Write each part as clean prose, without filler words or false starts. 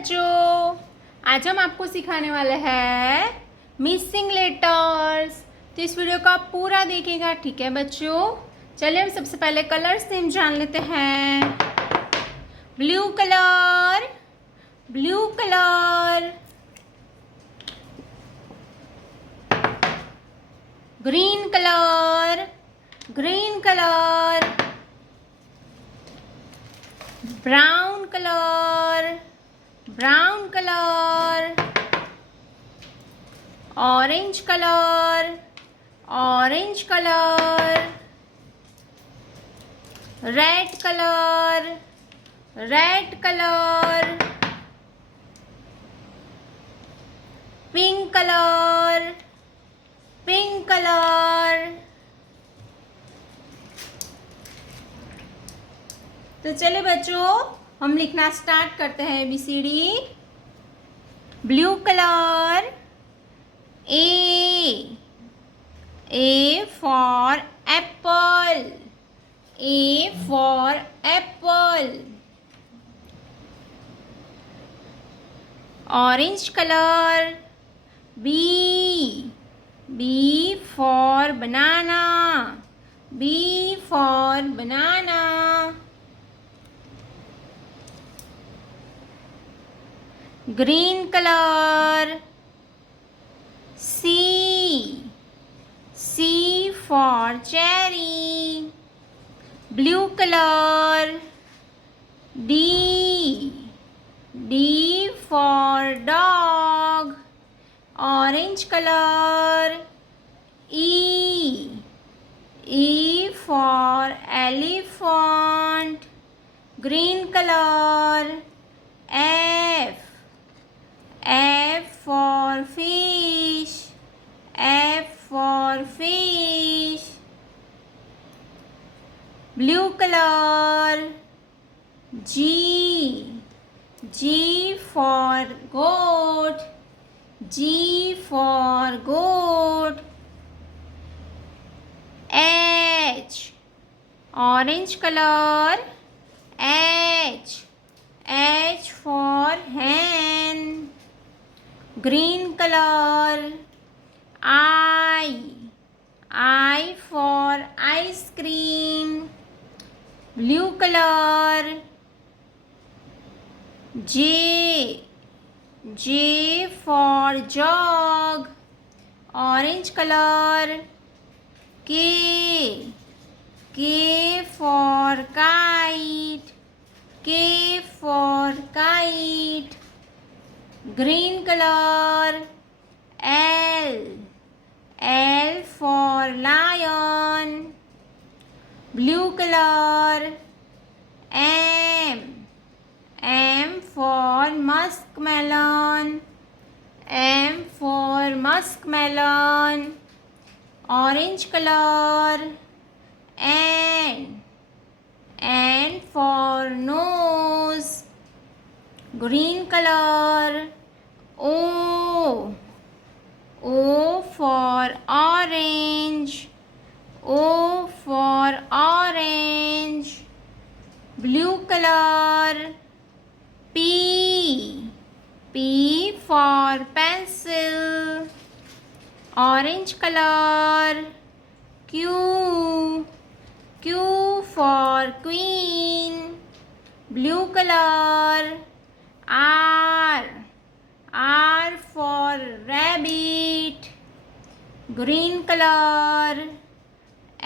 बच्चों, आज हम आपको सिखाने वाले हैं मिसिंग लेटर्स। तो इस वीडियो को आप पूरा देखिएगा, ठीक है बच्चों। चलिए हम सबसे पहले कलर्स नेम जान लेते हैं। Blue colour, blue colour. Green colour, green colour. Brown colour, brown colour. Orange colour, orange colour. Red colour, red colour. Pink colour, pink colour. तो चलिए बच्चों, हम लिखना स्टार्ट करते हैं ABCD। Blue colour, A for apple, A for apple। Orange colour, B for banana, B for banana। Green colour, C for cherry। Blue colour, D for dog। Orange colour, E for elephant। Green colour, F for fish, F for fish। Blue colour, G for goat, G for goat। H orange colour, H for hen। Green colour, I for ice cream। Blue colour, J for jog। Orange colour, K for kite, K for kite। Green colour, L for lion। Blue colour, M for muskmelon, M for muskmelon। Orange colour, N for nose। Green colour, O for orange, O for orange। Blue colour, P for pencil। Orange colour, Q for queen। Blue colour, R for rabbit। Green colour,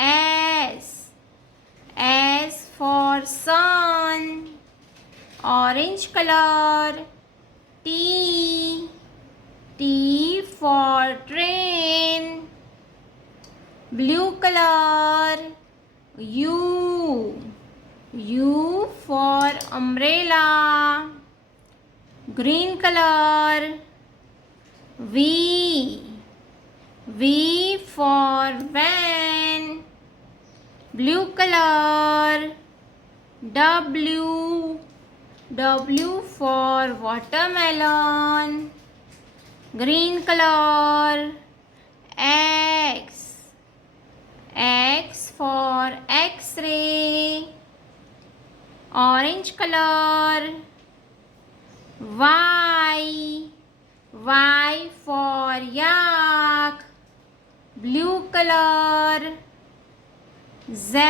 S for sun। Orange colour, T for train। Blue colour, U for umbrella। Green colour, V for van। Blue colour, W for watermelon। Green colour, X for X-ray। Orange colour, Y. Y for yak. Blue color. Z.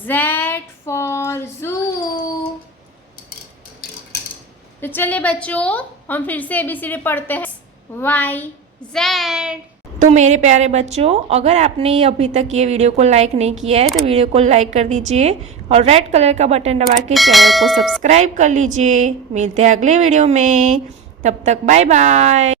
Z for zoo. तो चलिए बच्चों हम फिर से ABCD पढ़ते हैं। Y Z। तो मेरे प्यारे बच्चों, अगर आपने अभी तक ये वीडियो को लाइक नहीं किया है तो वीडियो को लाइक कर दीजिए और रेड कलर का बटन दबा के चैनल को सब्सक्राइब कर लीजिए। मिलते हैं अगले वीडियो में, तब तक बाय बाय।